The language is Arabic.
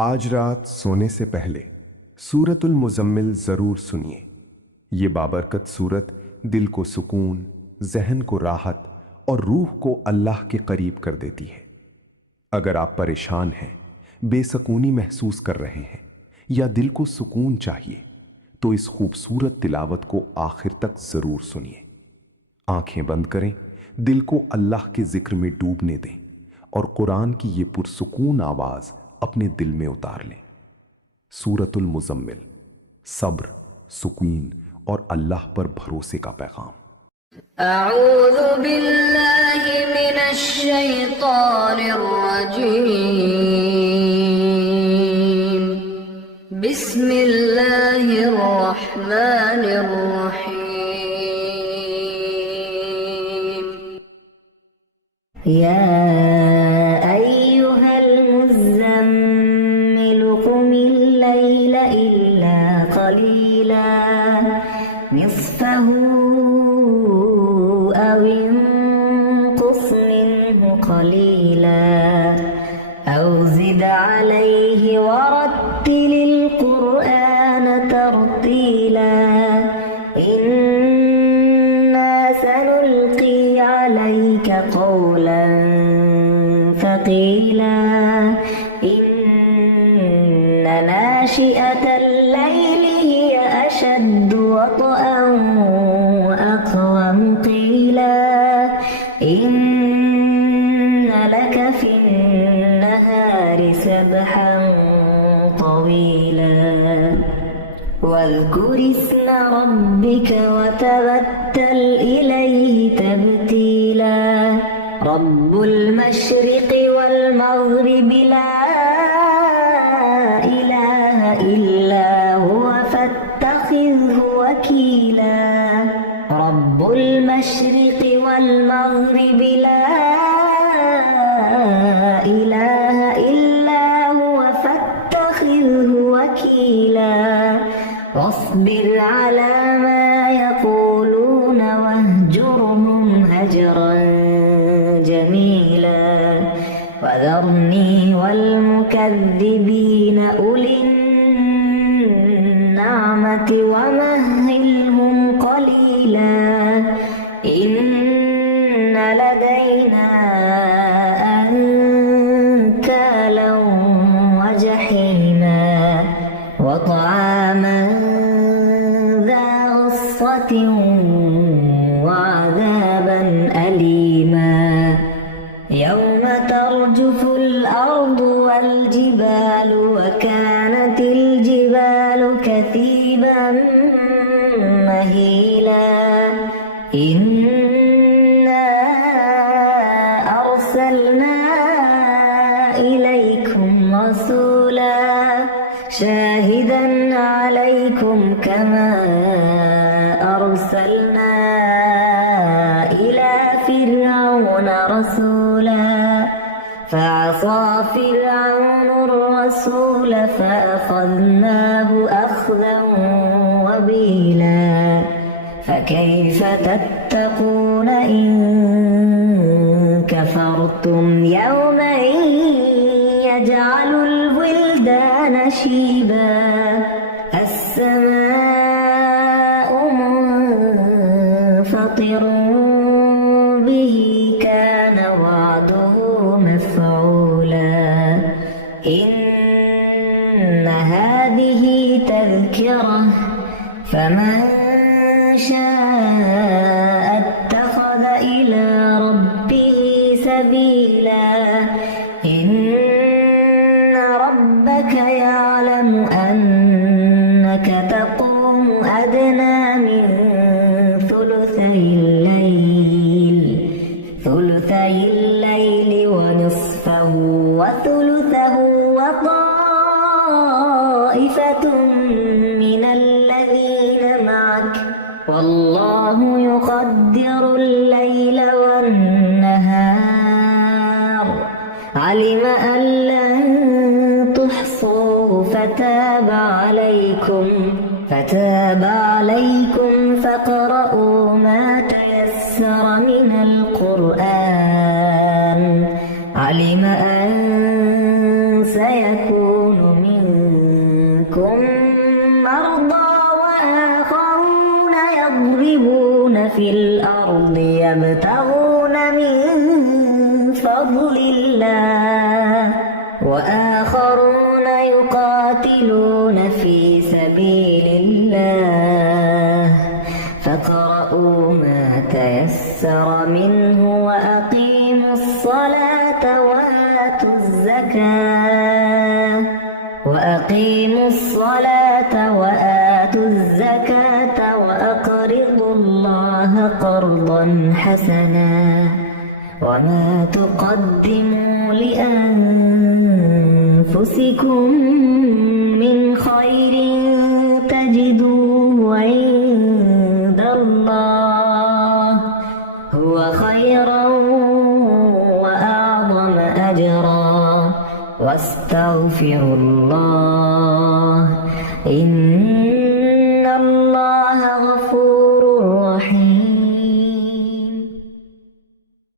आज रात सोने से पहले सूरतुल मुज़म्मिल ज़रूर सुनिए। ये बाबरकत सूरत दिल को सुकून, जहन को राहत और रूह को अल्लाह के करीब कर देती है। अगर आप परेशान हैं, बेसकूनी महसूस कर रहे हैं या दिल को सुकून चाहिए, तो इस खूबसूरत तिलावत को आखिर तक ज़रूर सुनिए। आंखें बंद करें, दिल को अल्लाह के जिक्र में डूबने दें और कुरान की ये पुरसुकून आवाज़ अपने दिल में उतार लें। सूरतुल मुज़म्मिल, सब्र, सुकून और अल्लाह पर भरोसे का पैगाम। अऊज़ु बिल्लाहि मिनश शैतानिर रजीम। बिस्मिल्लाहिर रहमानिर रहीम। या अय्युहल मुज़म्मिल क़ुमिल लैला इल्ला क़लीला निस्फ़हु أو انقص منه قليلا أو زد عليه ورتل القرآن ترتيلا إنا سنلقي عليك قولا ثقيلا إن ناشئة الليل هي أشد وطئا وأقوم قيلا إن لك في النهار سبحا طويلا واذكر اسم ربك وتبتل إليه تبتيلا رب المشرق والمغرب لا إله إلا هو فاتخذه وكيلا رب المشرق والمغرب لا إله إلا هو فاتخذه وكيلا واصبر على ما يقولون واهجرهم هجرا جميلا وذرني والمكذبين أولي النعمة ومهلهم قليلا إن لدينا أنكالا وجحيما وطعاما ذا غصة وعذابا أليما يوم ترجف الأرض والجبال وكانت الجبال كثيبا مهيلا إنا أرسلنا إليكم رسولا شاهدا عليكم كما أرسلنا إلى فرعون رسولا فعصى فرعون الرسول فأخذناه أخذا وبيلا فكيف تتقون إن كفرتم يوما يجعل الولدان شيبا السماء منفطر به كان وعده مفعولا إن هذه تذكرة فمن شاء اتخذ إلى ربه سبيلا إن ربك يعلم أنك تقوم أدنى من ثلثي الليل ونصفه وثلثه وطائفة من الذين معك والله يقدر الليل والنهار علم أن لن تحصوه فتاب عليكم فاقرؤوا ما تيسر من القرآن علم أن سيكون يكون منكم مرضى وآخرون يضربون في الأرض يبتغون من فضل الله وآخرون يقاتلون في سبيل الله فاقرؤوا ما تيسر منه وأقيموا الصلاة وآتوا الزكاة وأقرضوا الله قرضا حسنا وما تقدموا لأنفسكم من خير تجدوه عند الله هو خيرا وأعظم أجرا واستغفروا الله